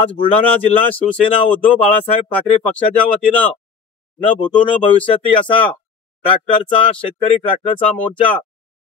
आज बुलढाणा जिल्हा शिवसेना उद्धव बाळासाहेब ठाकरे पक्षाच्या वतीनं न भूतो न भविष्यती असा शेतकरी ट्रॅक्टरचा मोर्चा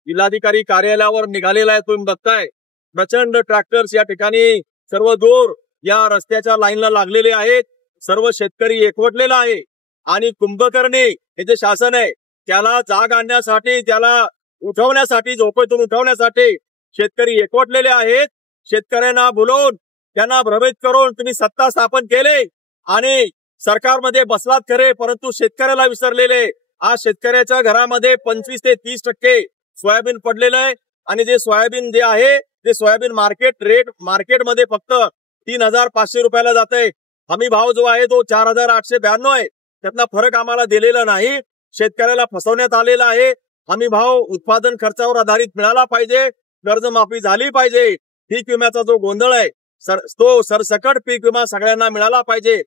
जिल्हाधिकारी कार्यालयावर निघालेला आहे. तुम्ही बघताय प्रचंड ट्रॅक्टर्स या ठिकाणी सर्व दूर या रस्त्याच्या लाईनला लागलेले आहेत. सर्व शेतकरी एकवटलेला आहे आणि कुंभकर्णी हे जे शासन आहे त्याला जाग आणण्यासाठी, त्याला उठवण्यासाठी, झोपेतून उठवण्यासाठी शेतकरी एकवटलेले आहेत. शेतकऱ्यांना बोलवून त्यांना भ्रमित करून तुम्ही सत्ता स्थापन केले आणि सरकारमध्ये बसलात खरे, परंतु शेतकऱ्याला विसरलेले. आज शेतकऱ्याच्या घरामध्ये 25 ते 30% सोयाबीन पडलेलं आहे आणि जे सोयाबीन जे आहे ते सोयाबीन मार्केटमध्ये फक्त 3,500 रुपयाला जाते. हमी भाव जो आहे तो 4,892 आहे. त्यातला फरक आम्हाला दिलेला नाही. शेतकऱ्याला फसवण्यात आलेला आहे. हमी भाव उत्पादन खर्चावर आधारित मिळाला पाहिजे, कर्जमाफी झाली पाहिजे. पीक विम्याचा जो गोंधळ आहे तो सरसकट पीक विमा सगळ्यांना मिळाला पाहिजे.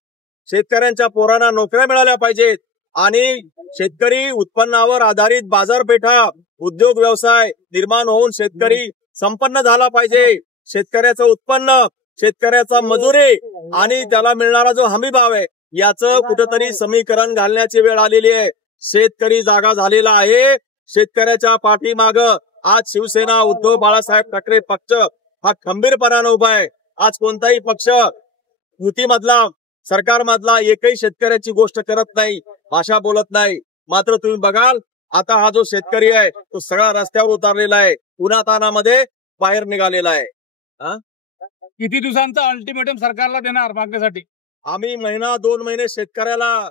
शेतकऱ्यांच्या पोरांना नोकऱ्या मिळाल्या पाहिजेत आणि शेतकरी उत्पन्नावर आधारित बाजारपेठा, उद्योग व्यवसाय निर्माण होऊन शेतकरी संपन्न झाला पाहिजे. शेतकऱ्याचं उत्पन्न, शेतकऱ्याचा मजुरी आणि त्याला मिळणारा जो हमी भाव आहे याचं कुठेतरी समीकरण घालण्याची वेळ आलेली आहे. शेतकरी जागा झालेला आहे. शेतकऱ्याच्या पाठीमाग आज शिवसेना उद्धव बाळासाहेब ठाकरे पक्ष हा खंबीरपणाने उभा आहे. आज कोणताही पक्ष युतीमधला, सरकारमधला एकही शेतकऱ्याची गोष्ट करत नाही, भाषा बोलत नाही. मात्र तुम्ही बघाल आता हा जो शेतकरी आहे तो सगळा रस्त्यावर उतरलेला आहे, उन्हातानामध्ये बाहेर निघालेला आहे. किती दिवसांचा अल्टिमेटम सरकारला देणार मागण्यासाठी? आम्ही 1-2 महिने शेतकऱ्याला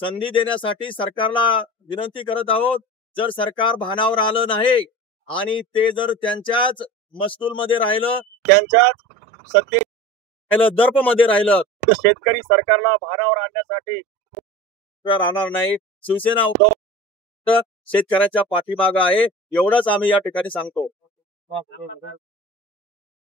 संधी देण्यासाठी सरकारला विनंती करत आहोत. जर सरकार भानावर आलं नाही आणि ते जर त्यांच्याच मस्टूलमध्ये राहिलं, त्यांच्याच सत्तेत राहिलं, दर्पमध्ये राहिलं तर शेतकरी सरकारला भानावर आणण्यासाठी राहणार नाही. शिवसेना उद्धव शेतकऱ्याच्या पाठीमागे आहे, एवढंच आम्ही या ठिकाणी सांगतो.